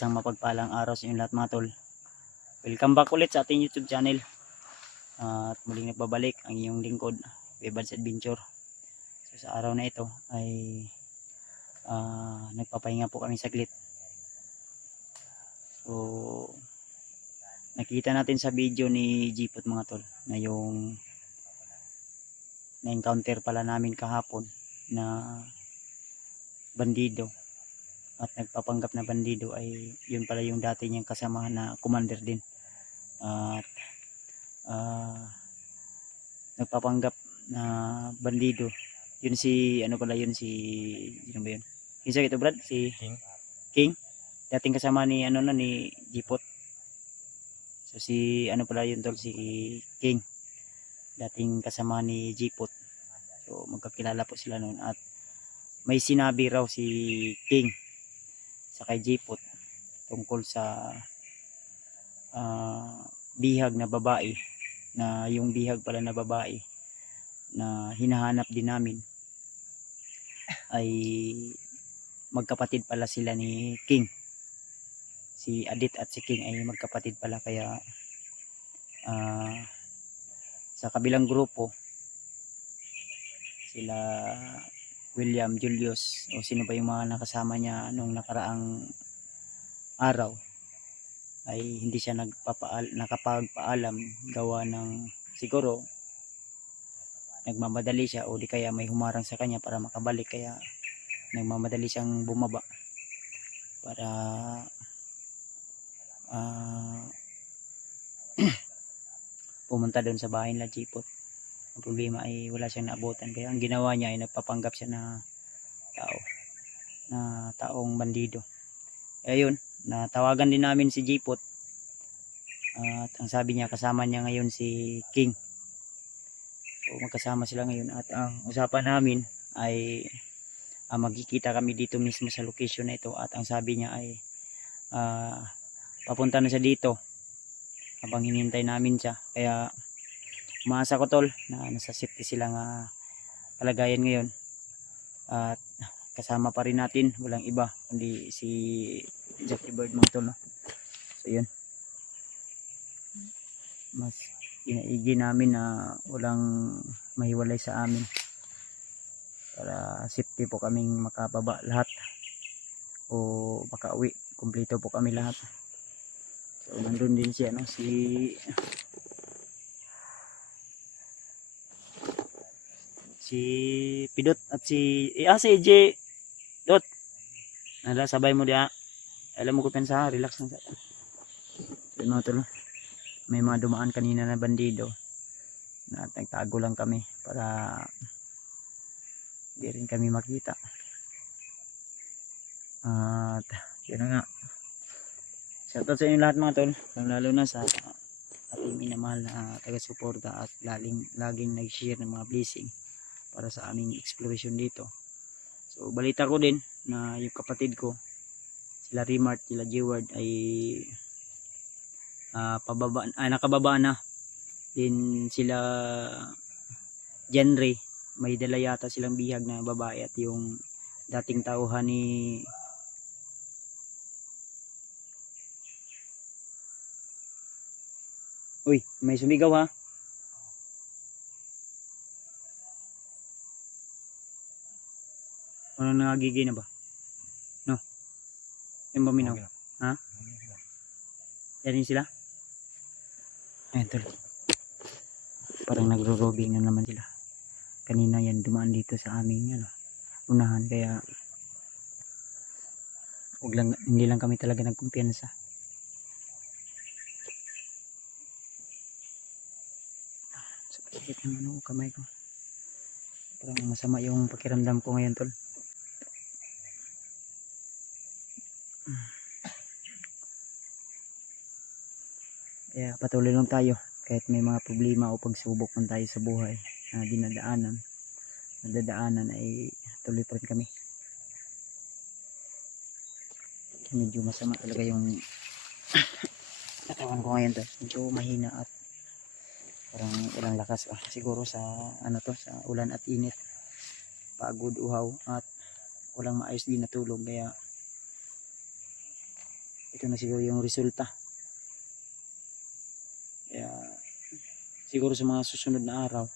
Isang mapagpalang araw sa inyong lahat mga tol. Welcome back ulit sa ating YouTube channel. At muling nagbabalik ang iyong lingkod, Bebad's Adventure. So, sa araw na ito ay nagpapahinga po kami saglit. So nakita natin sa video ni Jipot mga tol na yung na-encounter pala namin kahapon na bandido at nagpapanggap na bandido ay yun pala yung dati niyang kasamahan na commander din. At nagpapanggap na bandido yun si ano pala yun, sino ba yun? Yung sa ito Brad, si King, dating kasama ni ano na ni Jipot. So si ano pala yun tol, si King, dating kasama ni Jipot. So magkakilala po sila noon at may sinabi raw si King sa kay Jipot tungkol sa bihag na babae, na yung bihag pala na babae na hinahanap din namin ay magkapatid pala sila ni King. Si Adit at si King ay magkapatid pala, kaya sa kabilang grupo sila William, Julius o sino pa yung mga nakasama niya nung nakaraang araw ay hindi siya nakapagpaalam, gawa ng siguro nagmamadali siya o di kaya may humarang sa kanya para makabalik, kaya nagmamadali siyang bumaba para pumunta doon sa bahay nila Jipot. Ang problema ay wala siyang naabutan, kaya ang ginawa niya ay nagpapanggap siya na taong bandido. Kaya yun, natawagan din namin si Jipot at ang sabi niya kasama niya ngayon si King. So magkasama sila ngayon at ang usapan namin ay magkikita kami dito mismo sa location na ito, at ang sabi niya ay papunta na siya dito habang hinihintay namin siya. Kaya umaasa ko tol na nasa safety silang kalagayan ngayon, at kasama pa rin natin walang iba kundi si Jackie Bird mga tol, no? So yun, mas inaigi namin na walang mahiwalay sa amin para safety po kaming makababa lahat o makauwi, kumpleto po kami lahat. So nandun din siya, no? Si Pidot at si J Dot. Nala sabay mo dia. Alam mo ko pensa, relax lang sa. So, mga tol, may mga dumaan kanina na bandido na nagtago lang kami para di rin kami makita. At yun nga, shoutout sa inyo lahat mga tol, lalo na sa ating minamahal na taga-suporta at laging nag-share ng mga blessing para sa aming exploration dito. So balita ko din na yung kapatid ko sila Remart, sila Jeward ay nakababa na din. Sila Jenry, may dala yata silang bihag na babae at yung dating tauhan ni uy, may sumigaw ha. Ano, nangagigay na ba? No? Yung baminaw? Ha? Yan sila? Ayan tol. Parang nagro-robing na naman sila. Kanina yan dumaan dito sa aming unahan, kaya hindi lang kami talaga nagkumpiyansa. Sakit ng kamay ko. Parang masama yung pakiramdam ko ngayon tol. Kaya patuloy lang tayo kahit may mga problema o pagsubok man tayo sa buhay na nadadaanan ay tuloy pa rin kami. Medyo masama talaga yung katawan ko ngayon tol. Medyo mahina at parang walang lakas siguro sa sa ulan at init, pagod, uhaw at walang maayos din na tulog, kaya ito na siguro yung resulta. Kaya siguro sa mga susunod na araw,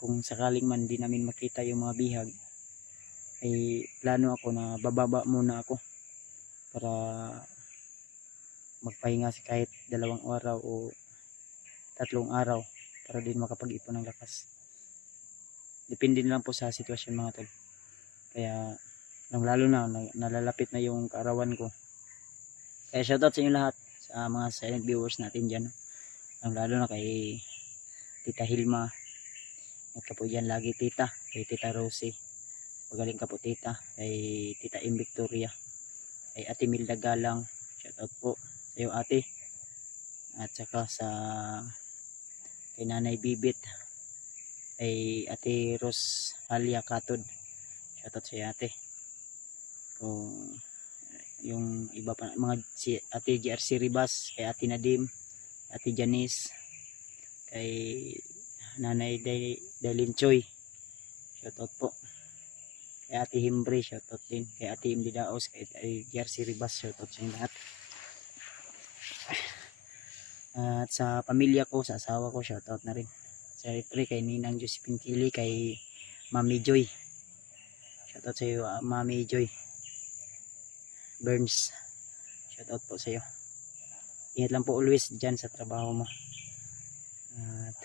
kung sakaling man di namin makita yung mga bihag, ay plano ako na bababa muna ako para magpahinga kahit 2 araw o 3 araw para din makapag-ipon ng lakas. Depende na lang po sa sitwasyon mga tol. Kaya lalo na nalalapit na yung kaarawan ko. Kaya shoutout sa inyo lahat, sa mga silent viewers natin dyan. Lalo na kay Tita Hilma. At ka po dyan lagi tita. Kay Tita Rosie. Pagaling ka po tita. Kay Tita M. Victoria. Kay Ate Milda Galang. Shoutout po sa iyo ate. At saka sa kay Nanay Bibit. Kay Ate Ros Alia Katod. Shoutout sa iyo ate. Kung yung iba pa mga si Ate JRC Ribas, kay Ate Nadim, Ate Janice, kay Nanay Dailin Choy, shoutout po. Kay Ate Himbre, shoutout din. Kay Ate Imdi Daos, kay Ate JRC Ribas, shoutout sa inyo lahat. At sa pamilya ko, sa asawa ko, shoutout na rin. Siyempre kay Ninang Josephine Kili, kay Mami Joy, shoutout sa iyo Mami Joy Burns, shoutout po sa iyo. Ingat lang po always dyan sa trabaho mo. At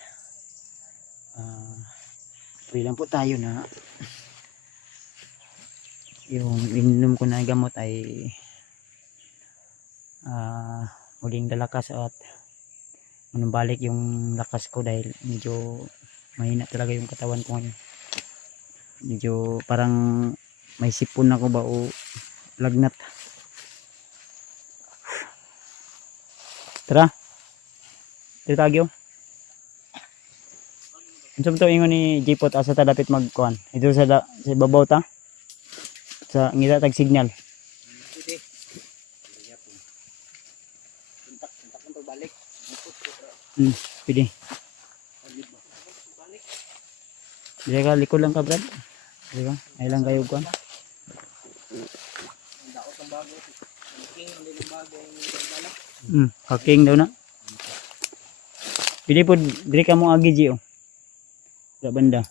pray lang po tayo na yung ininom ko na gamot ay muling lalakas at manumbalik yung lakas ko dahil medyo mahina talaga yung katawan ko ngayon. Medyo parang may sipon ako ba o lagnat. Tara. Tara tagyo. Unsa to ingon ni Jipot asa ta dapat magkuan? Ito sa babaw ta. Sa ngita tag signal. Pwede. Dire ka likod lang ka brad. Dire ka. Ay lang kayo kuan. Haking daw na. Pwede po dire ka mo agi Gio. Sa banda.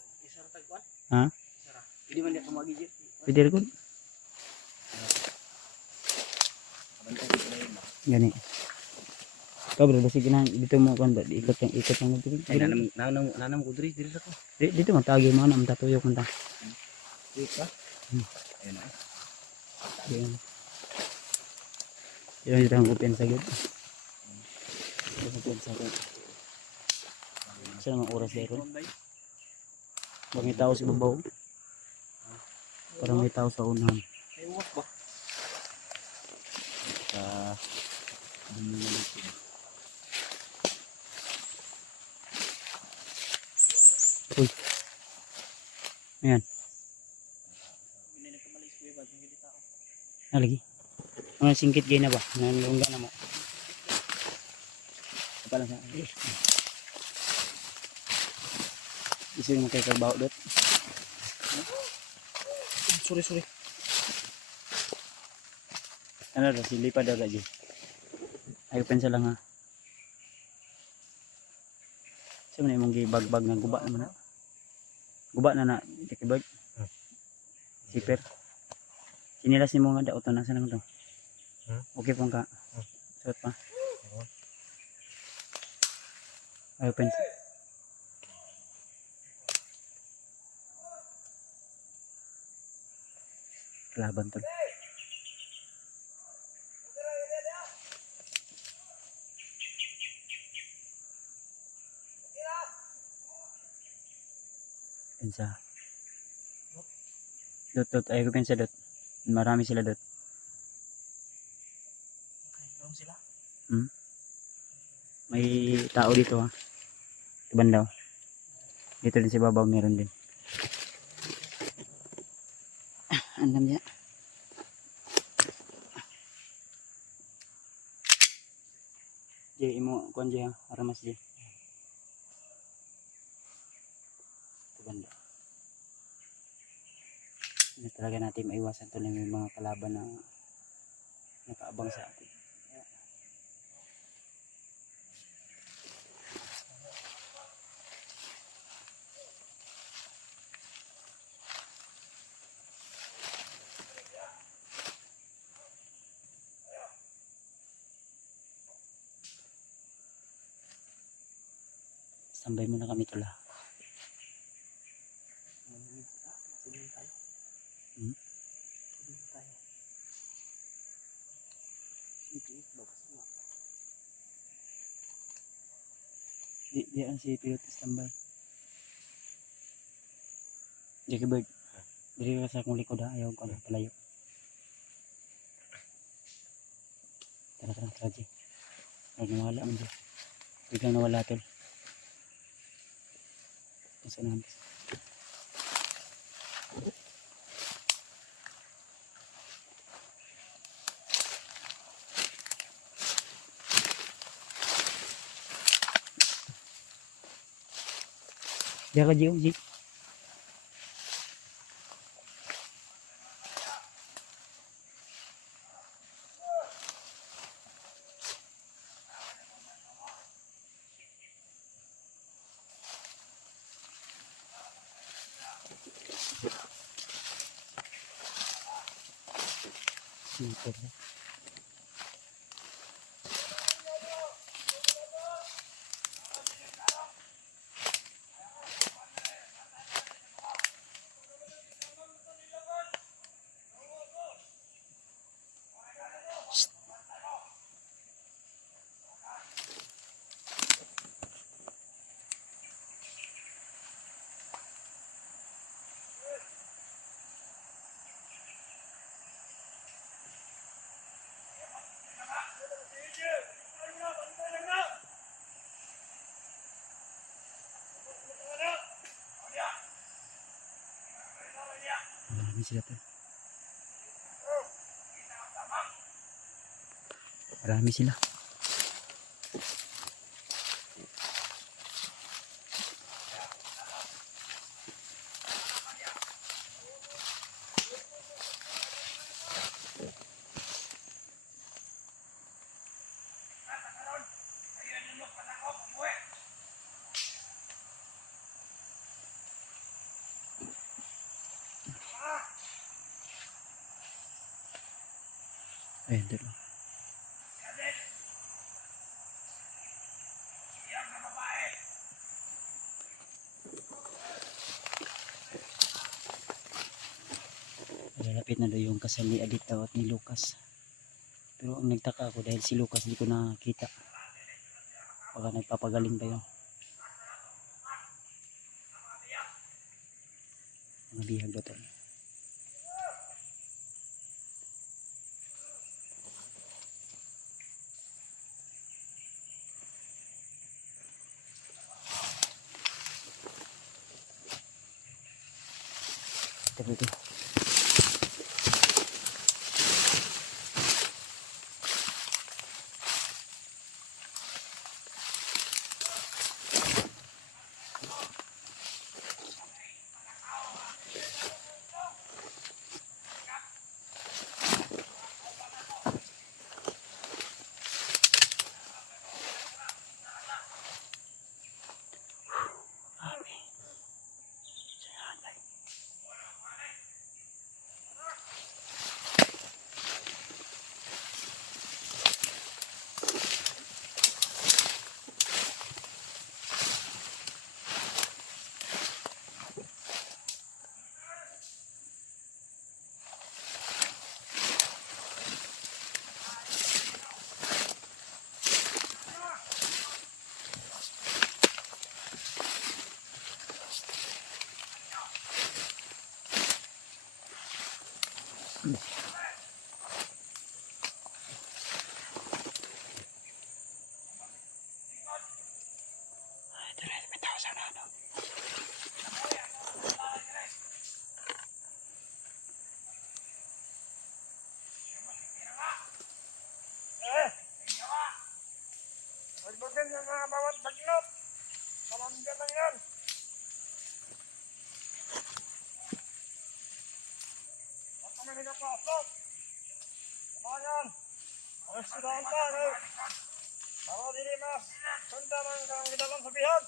Ha? Pwede man dito mo agi Gio. Pwede rin ko. Gani. Ikaw bro, sige na dito mo kan ba ikot yang dito. Ay nanam ko diri sa ko. Dito man tagi mo na matuyok man ta. Dito ka? Ayun na. Ayun. Yan yung open sa gud. Open sa gud. Sa mga oras dito. May tao sa babaw. Parang may tao sa unahan. Ay uwas ba? Uy. Ayan. Lagi. Mga singkit gay na ba? Nanlungga na mo. Apa lang sa. Isu yung kay karbaho dot. Sorry. Ano daw, silipad daw lagi. Ayaw pensa lang ha. Sa man imong gibagbag ng guba naman na. Guba na tikibag. Siper. Sinilas ni mo nga daw to nasa naman to. Okay pong ka. Suot pa. Ayaw pensa. Laban to. Pensa. Dot ayaw pensa dot. Marami sila dot. Okay, sila. May tao dito ha. Iban daw. Dito din si babaw meron din. Andam niya. Jay imo kuan jay aramas jay. Banda. Hindi talaga natin maiwasan to na may mga kalaban na nakaabang sa atin. Tambay muna kami tula. Sige tayo. Hmm? Sige tayo. Sige, bakas mo. Di ang si Pilotes tambay. Jackie Bird. Diri ka sa akong likod ha. Ayaw ko na palayo. Tara Jay. Huwag nawala man dyan. Biglang nawala tol. Nasa namin. Diyan ka Jay. Super. Marami sila tol. Marami sila. Ayan tol. Lalapit na daw yung kasal ni Adita at ni Lucas. Pero ang nagtaka ako dahil si Lucas di ko nakita. Baka nagpapagaling pa yun. Mga bihag ba tol. Tapi itu may tao sana ano. Magbagan yung mga bawat bagnot. Malamgan lang yan. At kami nagapasok. Kapangan. Ang estudyante na. Para dili mas. Sunda ng dalang sabihan.